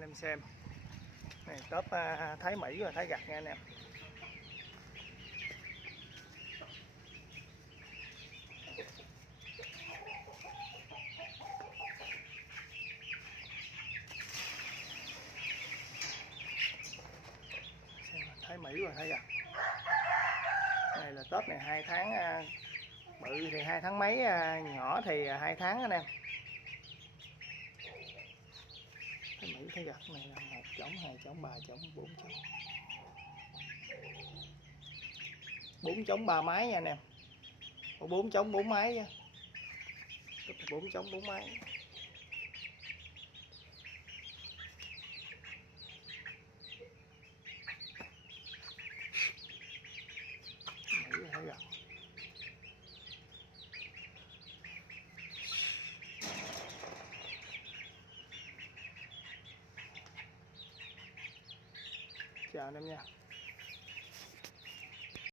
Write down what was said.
anh em xem này, tớp Thái Mỹ và Thái Gặt nha anh em. Thái Mỹ và Thái Gặt này là tớp này 2 tháng, bự thì 2 tháng mấy, nhỏ thì 2 tháng anh em. Thái Mỹ Thái Gặt này là 1 trống, 2 trống, 3 trống, 4 trống, 4 trống 3 mái nha anh em. 4 trống 4 mái nha. 4 trống 4 mái. Mỹ Thái Gặt. Chào anh em nha.